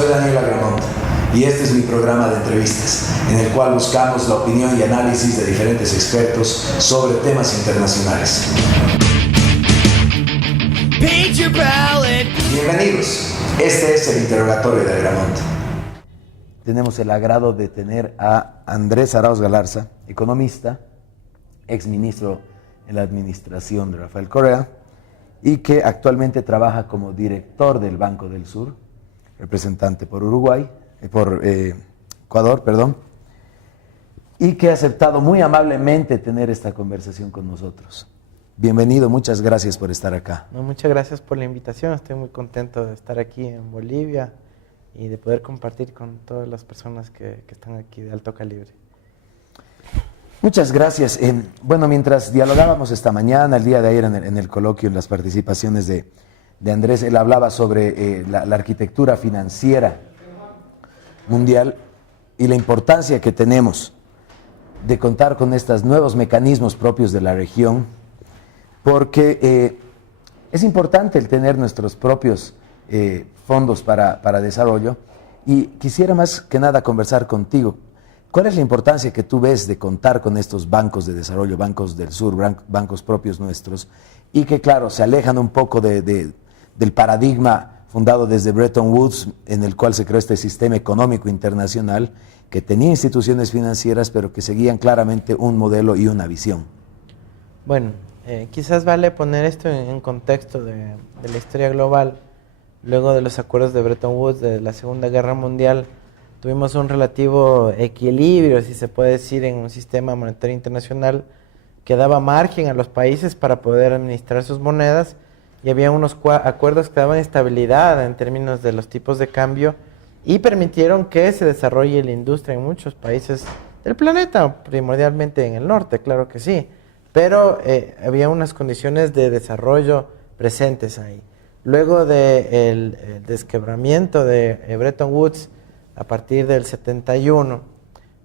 Soy Daniel Agramont y este es mi programa de entrevistas, en el cual buscamos la opinión y análisis de diferentes expertos sobre temas internacionales. Bienvenidos, este es el interrogatorio de Agramont. Tenemos el agrado de tener a Andrés Arauz Galarza, economista, exministro en la administración de Rafael Correa, y que actualmente trabaja como director del Banco del Sur, representante por Ecuador, y que ha aceptado muy amablemente tener esta conversación con nosotros. Bienvenido, muchas gracias por estar acá. No, muchas gracias por la invitación, estoy muy contento de estar aquí en Bolivia y de poder compartir con todas las personas que están aquí de alto calibre. Muchas gracias. Bueno, mientras dialogábamos esta mañana, el día de ayer en el coloquio, en las participaciones de Andrés, él hablaba sobre la arquitectura financiera mundial y la importancia que tenemos de contar con estos nuevos mecanismos propios de la región, porque es importante el tener nuestros propios fondos para desarrollo, y quisiera más que nada conversar contigo. ¿Cuál es la importancia que tú ves de contar con estos bancos de desarrollo, bancos del sur, bancos propios nuestros, y que, claro, se alejan un poco del paradigma fundado desde Bretton Woods, en el cual se creó este sistema económico internacional que tenía instituciones financieras, pero que seguían claramente un modelo y una visión? Bueno, quizás vale poner esto en contexto de la historia global. Luego de los acuerdos de Bretton Woods de la Segunda Guerra Mundial, tuvimos un relativo equilibrio, si se puede decir, en un sistema monetario internacional que daba margen a los países para poder administrar sus monedas, y había unos acuerdos que daban estabilidad en términos de los tipos de cambio y permitieron que se desarrolle la industria en muchos países del planeta, primordialmente en el norte, claro que sí, pero había unas condiciones de desarrollo presentes ahí. Luego del desquebramiento de Bretton Woods, a partir del 71,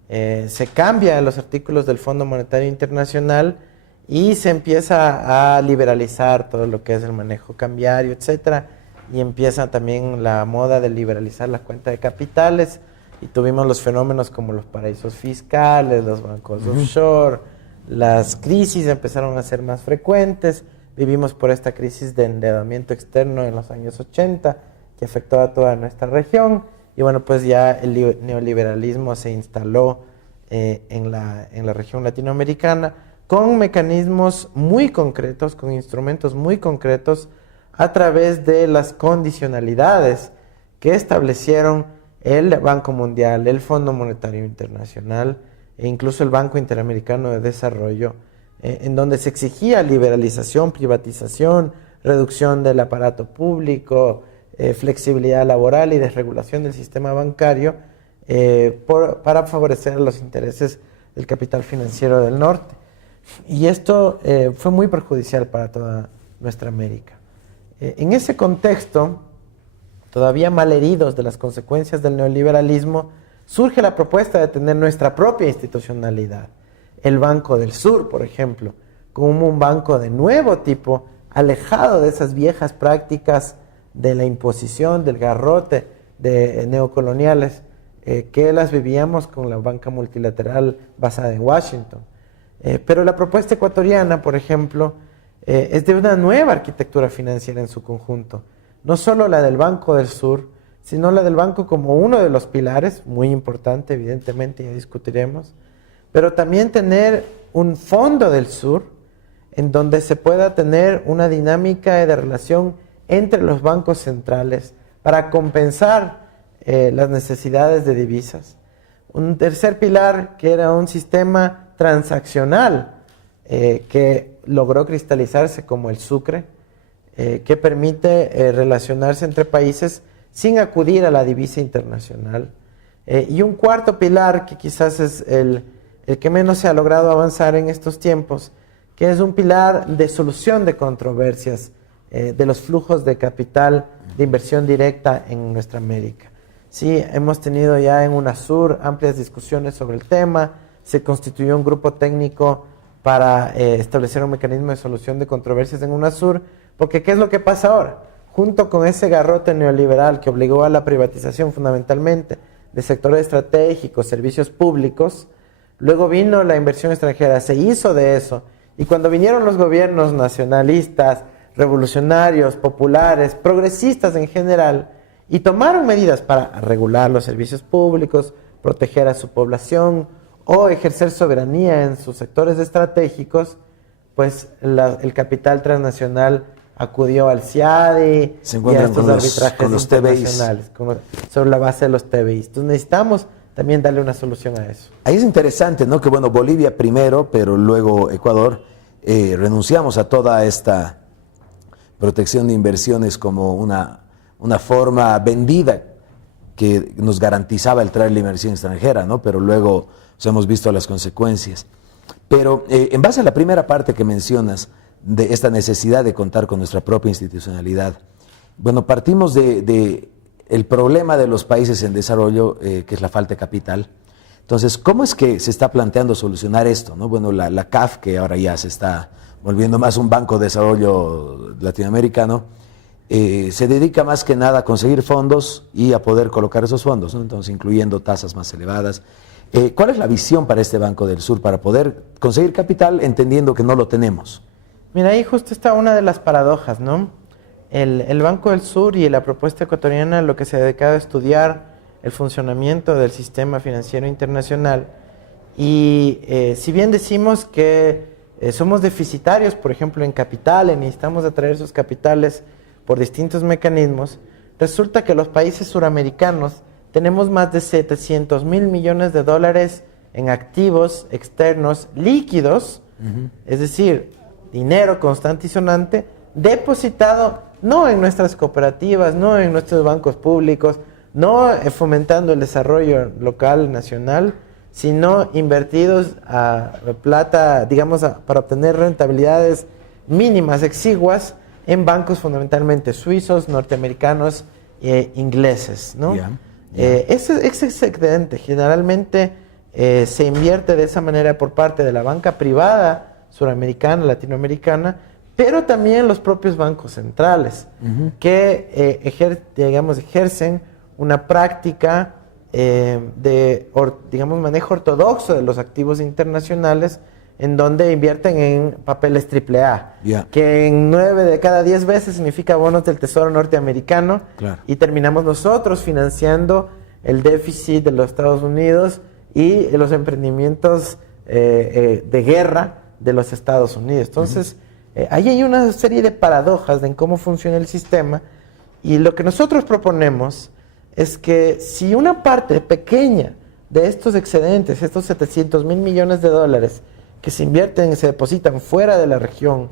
se cambia los artículos del Fondo Monetario Internacional y se empieza a liberalizar todo lo que es el manejo cambiario, etcétera, y empieza también la moda de liberalizar la cuenta de capitales, y tuvimos los fenómenos como los paraísos fiscales, los bancos offshore, las crisis empezaron a ser más frecuentes, vivimos por esta crisis de endeudamiento externo en los años 80 que afectó a toda nuestra región. Y bueno, pues ya el neoliberalismo se instaló en la región latinoamericana con mecanismos muy concretos, con instrumentos muy concretos, a través de las condicionalidades que establecieron el Banco Mundial, el Fondo Monetario Internacional e incluso el Banco Interamericano de Desarrollo, en donde se exigía liberalización, privatización, reducción del aparato público, flexibilidad laboral y desregulación del sistema bancario para favorecer los intereses del capital financiero del norte. Y esto fue muy perjudicial para toda nuestra América. En ese contexto, todavía malheridos de las consecuencias del neoliberalismo, surge la propuesta de tener nuestra propia institucionalidad. El Banco del Sur, por ejemplo, como un banco de nuevo tipo, alejado de esas viejas prácticas de la imposición, del garrote de neocoloniales que las vivíamos con la banca multilateral basada en Washington. Pero la propuesta ecuatoriana, por ejemplo, es de una nueva arquitectura financiera en su conjunto. No solo la del Banco del Sur, sino la del banco como uno de los pilares, muy importante, evidentemente, ya discutiremos, pero también tener un fondo del sur en donde se pueda tener una dinámica de relación entre los bancos centrales para compensar las necesidades de divisas. Un tercer pilar que era un sistema transaccional que logró cristalizarse como el Sucre, que permite relacionarse entre países sin acudir a la divisa internacional. Y un cuarto pilar que quizás es el que menos se ha logrado avanzar en estos tiempos, que es un pilar de solución de controversias de los flujos de capital de inversión directa en nuestra América. Sí, hemos tenido ya en UNASUR amplias discusiones sobre el tema, se constituyó un grupo técnico para establecer un mecanismo de solución de controversias en UNASUR, porque ¿qué es lo que pasa ahora? junto con ese garrote neoliberal que obligó a la privatización fundamentalmente de sectores estratégicos, servicios públicos, luego vino la inversión extranjera, se hizo de eso. Y cuando vinieron los gobiernos nacionalistas, revolucionarios, populares, progresistas en general, y tomaron medidas para regular los servicios públicos, proteger a su población o ejercer soberanía en sus sectores estratégicos, pues el capital transnacional acudió al CIADI y a estos arbitrajes internacionales sobre la base de los TBIs. Entonces necesitamos también darle una solución a eso. Ahí es interesante, ¿no? Que bueno, Bolivia primero, pero luego Ecuador, renunciamos a toda esta protección de inversiones como una forma vendida que nos garantizaba el traer la inversión extranjera, ¿no? Pero luego hemos visto las consecuencias. Pero en base a la primera parte que mencionas, de esta necesidad de contar con nuestra propia institucionalidad, bueno, partimos de el problema de los países en desarrollo, que es la falta de capital. Entonces, ¿cómo es que se está planteando solucionar esto, ¿no? Bueno, la CAF, que ahora ya se está volviendo más un banco de desarrollo latinoamericano, se dedica más que nada a conseguir fondos y a poder colocar esos fondos, ¿no? Entonces, incluyendo tasas más elevadas. ¿Cuál es la visión para este Banco del Sur para poder conseguir capital entendiendo que no lo tenemos? Mira, ahí justo está una de las paradojas, ¿no? El Banco del Sur y la propuesta ecuatoriana lo que se ha dedicado a estudiar el funcionamiento del sistema financiero internacional y si bien decimos que somos deficitarios, por ejemplo, en capitales, necesitamos atraer esos capitales por distintos mecanismos, resulta que los países suramericanos tenemos más de 700 mil millones de dólares en activos externos líquidos, es decir, dinero constante y sonante, depositado no en nuestras cooperativas, no en nuestros bancos públicos, no fomentando el desarrollo local, nacional, sino invertidos a plata, digamos, para obtener rentabilidades mínimas, exiguas, en bancos fundamentalmente suizos, norteamericanos e ingleses, ¿no? Ese excedente generalmente se invierte de esa manera por parte de la banca privada suramericana, latinoamericana, pero también los propios bancos centrales, que ejercen una práctica digamos, manejo ortodoxo de los activos internacionales, en donde invierten en papeles AAA, que en 9 de cada 10 veces significa bonos del Tesoro norteamericano, y terminamos nosotros financiando el déficit de los Estados Unidos y los emprendimientos de guerra de los Estados Unidos. Entonces, ahí hay una serie de paradojas en cómo funciona el sistema, y lo que nosotros proponemos es que si una parte pequeña de estos excedentes, estos 700 mil millones de dólares que se invierten y se depositan fuera de la región,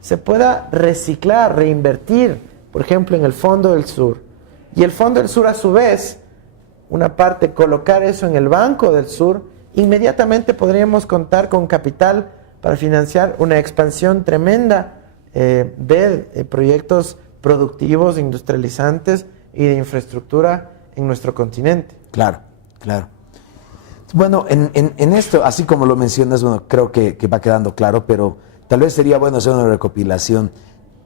se pueda reciclar, reinvertir, por ejemplo, en el Fondo del Sur, y el Fondo del Sur a su vez, una parte colocar eso en el Banco del Sur, inmediatamente podríamos contar con capital para financiar una expansión tremenda de proyectos productivos, industrializantes y de infraestructura en nuestro continente. Claro. Bueno, en esto, así como lo mencionas, bueno, creo que va quedando claro, pero tal vez sería bueno hacer una recopilación.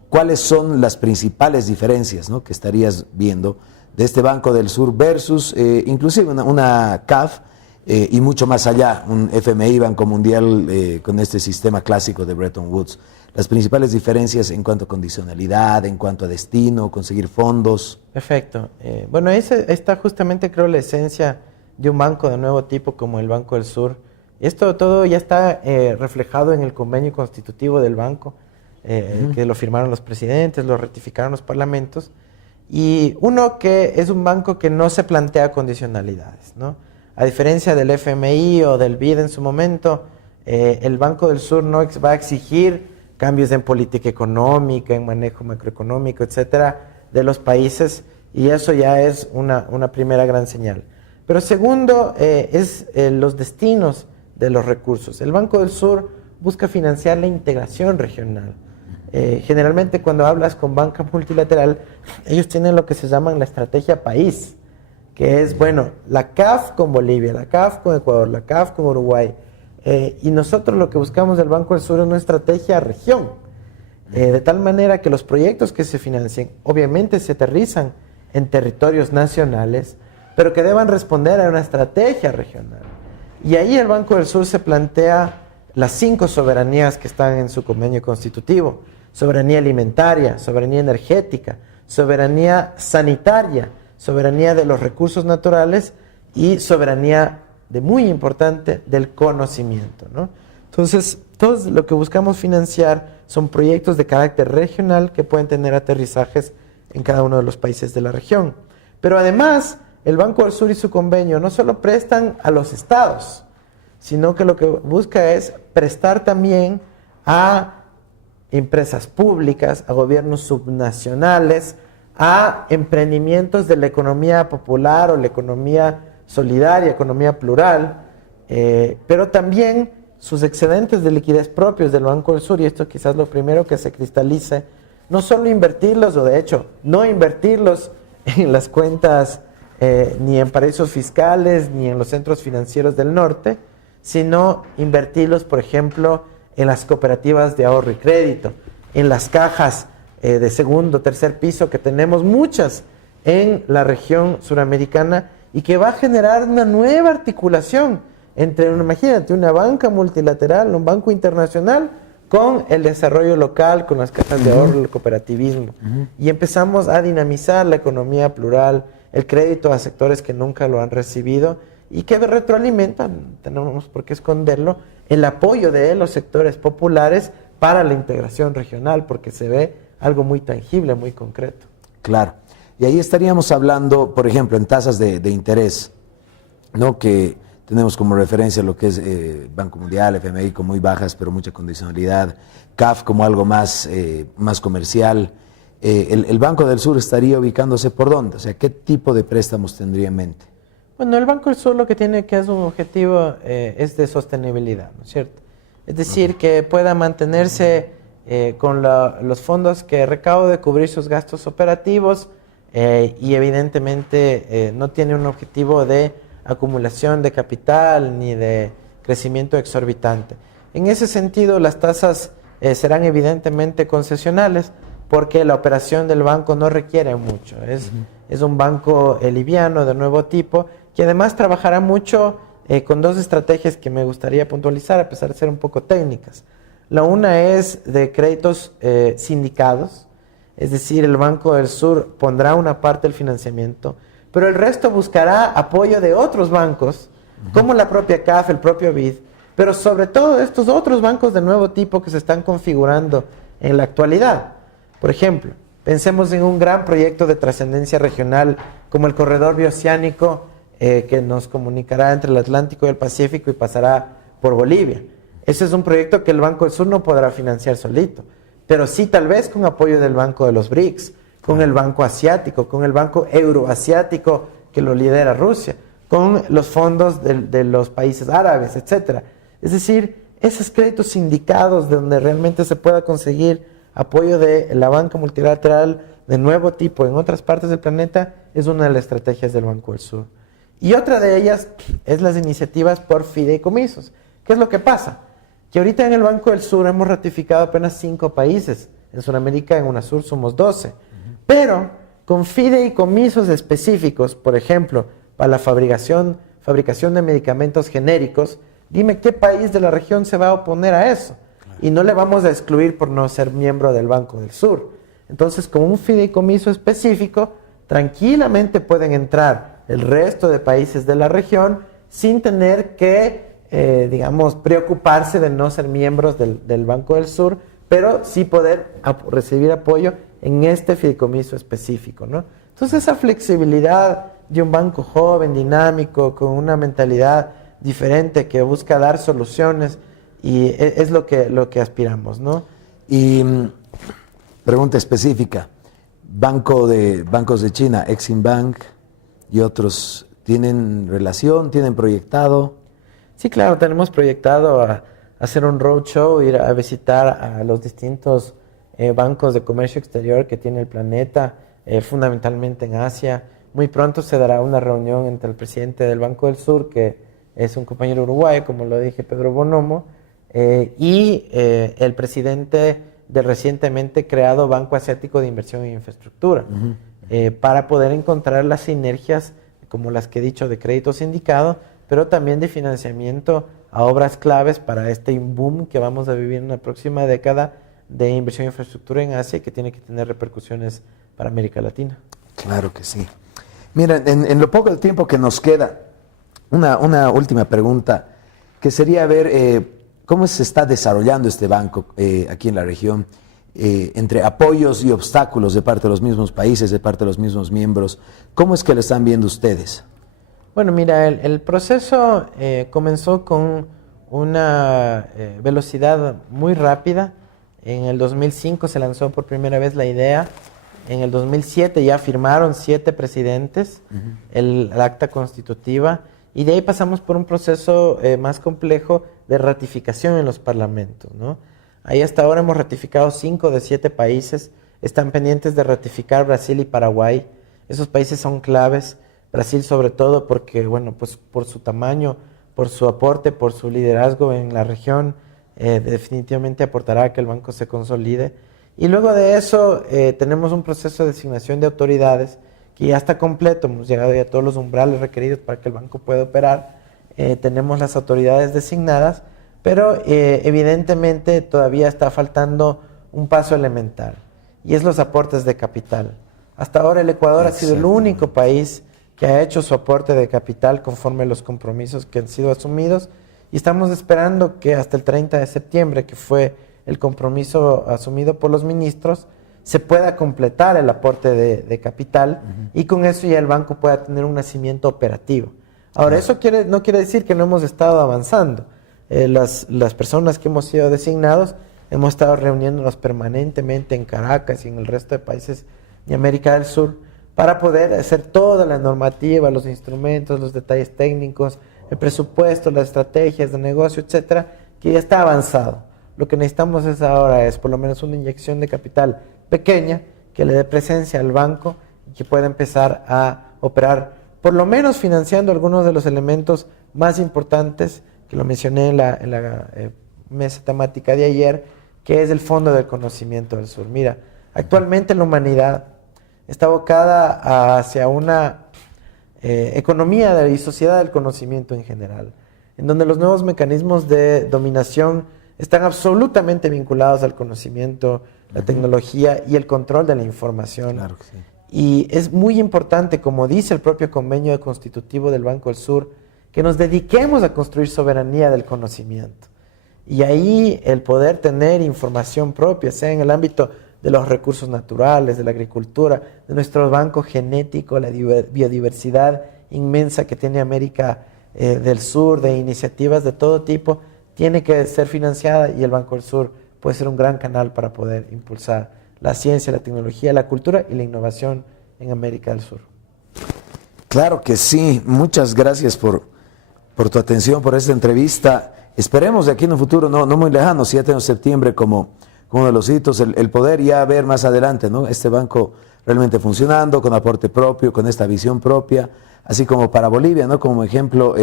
¿Cuáles son las principales diferencias, ¿no?, que estarías viendo de este Banco del Sur versus inclusive una CAF y mucho más allá, un FMI, Banco Mundial, con este sistema clásico de Bretton Woods? Las principales diferencias en cuanto a condicionalidad, en cuanto a destino, conseguir fondos. Perfecto. Bueno, esa está justamente, creo, la esencia de un banco de nuevo tipo como el Banco del Sur. Esto todo ya está reflejado en el convenio constitutivo del banco, que lo firmaron los presidentes, lo ratificaron los parlamentos, y uno que es un banco que no se plantea condicionalidades, ¿no? A diferencia del FMI o del BID en su momento, el Banco del Sur no va a exigir cambios en política económica, en manejo macroeconómico, etcétera, de los países, y eso ya es una primera gran señal. Pero segundo, es los destinos de los recursos. El Banco del Sur busca financiar la integración regional. Generalmente cuando hablas con banca multilateral, ellos tienen lo que se llaman la estrategia país, que es, bueno, la CAF con Bolivia, la CAF con Ecuador, la CAF con Uruguay, y nosotros lo que buscamos del Banco del Sur es una estrategia región. de tal manera que los proyectos que se financien obviamente se aterrizan en territorios nacionales, pero que deban responder a una estrategia regional. Y ahí el Banco del Sur se plantea las 5 soberanías que están en su convenio constitutivo: soberanía alimentaria, soberanía energética, soberanía sanitaria, soberanía de los recursos naturales y soberanía, muy importante, del conocimiento, ¿no? Entonces, todo lo que buscamos financiar son proyectos de carácter regional que pueden tener aterrizajes en cada uno de los países de la región. Pero además, el Banco del Sur y su convenio no solo prestan a los estados, sino que lo que busca es prestar también a empresas públicas, a gobiernos subnacionales, a emprendimientos de la economía popular o la economía solidaria, economía plural, pero también sus excedentes de liquidez propios del Banco del Sur, y esto quizás lo primero que se cristalice, no solo invertirlos, o de hecho no invertirlos en las cuentas ni en paraísos fiscales ni en los centros financieros del norte, sino invertirlos, por ejemplo, en las cooperativas de ahorro y crédito, en las cajas de segundo, tercer piso, que tenemos muchas en la región suramericana y que va a generar una nueva articulación entre, imagínate, una banca multilateral, un banco internacional, con el desarrollo local, con las cajas de ahorro, el cooperativismo. Y empezamos a dinamizar la economía plural, el crédito a sectores que nunca lo han recibido y que retroalimentan, tenemos por qué esconderlo, el apoyo de los sectores populares para la integración regional, porque se ve algo muy tangible, muy concreto. Claro. Y ahí estaríamos hablando, por ejemplo, en tasas de interés, ¿no? Que tenemos como referencia lo que es Banco Mundial, FMI con muy bajas, pero mucha condicionalidad, CAF como algo más comercial. ¿El Banco del Sur estaría ubicándose por dónde? O sea, ¿qué tipo de préstamos tendría en mente? Bueno, el Banco del Sur lo que tiene que es un objetivo es de sostenibilidad, ¿no es cierto? Es decir, que pueda mantenerse con los fondos que recaude, cubrir sus gastos operativos y evidentemente no tiene un objetivo de acumulación de capital ni de crecimiento exorbitante. En ese sentido, las tasas serán evidentemente concesionales porque la operación del banco no requiere mucho. Es un banco liviano de nuevo tipo que además trabajará mucho con 2 estrategias que me gustaría puntualizar a pesar de ser un poco técnicas. La una es de créditos sindicados, es decir, el Banco del Sur pondrá una parte del financiamiento, pero el resto buscará apoyo de otros bancos, como la propia CAF, el propio BID, pero sobre todo estos otros bancos de nuevo tipo que se están configurando en la actualidad. Por ejemplo, pensemos en un gran proyecto de trascendencia regional como el corredor bioceánico que nos comunicará entre el Atlántico y el Pacífico y pasará por Bolivia. Ese es un proyecto que el Banco del Sur no podrá financiar solito, pero sí tal vez con apoyo del Banco de los BRICS, con el Banco Asiático, con el Banco Euroasiático que lo lidera Rusia, con los fondos de los países árabes, etc. Es decir, esos créditos sindicados donde realmente se pueda conseguir apoyo de la banca multilateral de nuevo tipo en otras partes del planeta es una de las estrategias del Banco del Sur. Y otra de ellas es las iniciativas por fideicomisos. ¿Qué es lo que pasa? Que ahorita en el Banco del Sur hemos ratificado apenas 5 países. En Sudamérica, en UNASUR, somos 12. Pero con fideicomisos específicos, por ejemplo, para la fabricación de medicamentos genéricos, dime qué país de la región se va a oponer a eso. Y no le vamos a excluir por no ser miembro del Banco del Sur. Entonces, con un fideicomiso específico, tranquilamente pueden entrar el resto de países de la región sin tener que, preocuparse de no ser miembros del Banco del Sur, pero sí poder recibir apoyo en este fideicomiso específico, ¿no? Entonces, esa flexibilidad de un banco joven, dinámico, con una mentalidad diferente que busca dar soluciones, y es lo que aspiramos, ¿no? Y pregunta específica, bancos de China, Exim Bank y otros, ¿tienen relación, tienen proyectado? Sí, claro, tenemos proyectado a hacer un roadshow, ir a visitar a los distintos bancos de comercio exterior que tiene el planeta, fundamentalmente en Asia. Muy pronto se dará una reunión entre el presidente del Banco del Sur, que es un compañero uruguayo, como lo dije, Pedro Bonomo, y el presidente del recientemente creado Banco Asiático de Inversión en Infraestructura, para poder encontrar las sinergias, como las que he dicho, de crédito sindicado, pero también de financiamiento a obras claves para este boom que vamos a vivir en la próxima década de inversión en infraestructura en Asia, que tiene que tener repercusiones para América Latina. Claro que sí. Mira, en lo poco del tiempo que nos queda, una última pregunta, que sería ver cómo se está desarrollando este banco aquí en la región, entre apoyos y obstáculos de parte de los mismos países, de parte de los mismos miembros. ¿Cómo es que lo están viendo ustedes? Bueno, mira, el proceso comenzó con una velocidad muy rápida. En el 2005 se lanzó por primera vez la idea. En el 2007 ya firmaron 7 presidentes el acta constitutiva, y de ahí pasamos por un proceso más complejo de ratificación en los parlamentos, ¿no? Ahí hasta ahora hemos ratificado 5 de 7 países. Están pendientes de ratificar Brasil y Paraguay. Esos países son claves. Brasil sobre todo porque, bueno, pues por su tamaño, por su aporte, por su liderazgo en la región, definitivamente aportará a que el banco se consolide. Y luego de eso tenemos un proceso de designación de autoridades que ya está completo. Hemos llegado ya a todos los umbrales requeridos para que el banco pueda operar. Tenemos las autoridades designadas, pero evidentemente todavía está faltando un paso elemental, y es los aportes de capital. Hasta ahora el Ecuador ha sido el único país que ha hecho su aporte de capital conforme a los compromisos que han sido asumidos, y estamos esperando que hasta el 30 de septiembre, que fue el compromiso asumido por los ministros, se pueda completar el aporte de capital, y con eso ya el banco pueda tener un nacimiento operativo. Ahora, eso no quiere decir que no hemos estado avanzando. Las personas que hemos sido designados hemos estado reuniéndonos permanentemente en Caracas y en el resto de países de América del Sur para poder hacer toda la normativa, los instrumentos, los detalles técnicos, el presupuesto, las estrategias de negocio, etcétera, que ya está avanzado. Lo que necesitamos ahora es por lo menos una inyección de capital pequeña que le dé presencia al banco y que pueda empezar a operar, por lo menos financiando algunos de los elementos más importantes que lo mencioné en la mesa temática de ayer, que es el Fondo del Conocimiento del Sur. Mira, actualmente la humanidad está abocada hacia una economía y sociedad del conocimiento en general, en donde los nuevos mecanismos de dominación están absolutamente vinculados al conocimiento, la tecnología y el control de la información. Claro que sí. Y es muy importante, como dice el propio convenio constitutivo del Banco del Sur, que nos dediquemos a construir soberanía del conocimiento. Y ahí el poder tener información propia, sea en el ámbito de los recursos naturales, de la agricultura, de nuestro banco genético, la biodiversidad inmensa que tiene América del Sur, de iniciativas de todo tipo, tiene que ser financiada, y el Banco del Sur puede ser un gran canal para poder impulsar la ciencia, la tecnología, la cultura y la innovación en América del Sur. Claro que sí. Muchas gracias por tu atención, por esta entrevista. Esperemos de aquí en un futuro no muy lejano, 7 de septiembre como uno de los hitos, el poder ya ver más adelante, ¿no? Este banco realmente funcionando, con aporte propio, con esta visión propia, así como para Bolivia, ¿no? Como ejemplo,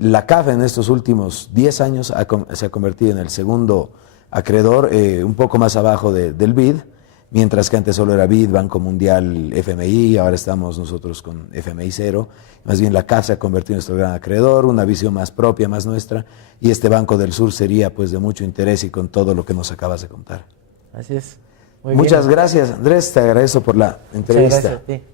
la CAF en estos últimos 10 años se ha convertido en el segundo acreedor, un poco más abajo del BID, mientras que antes solo era BID, Banco Mundial, FMI, ahora estamos nosotros con FMI cero. Más bien la CAF se ha convertido en nuestro gran acreedor, una visión más propia, más nuestra, y este Banco del Sur sería pues de mucho interés, y con todo lo que nos acabas de contar. Así es. Muchas gracias, Andrés, te agradezco por la entrevista. Muchas gracias a ti.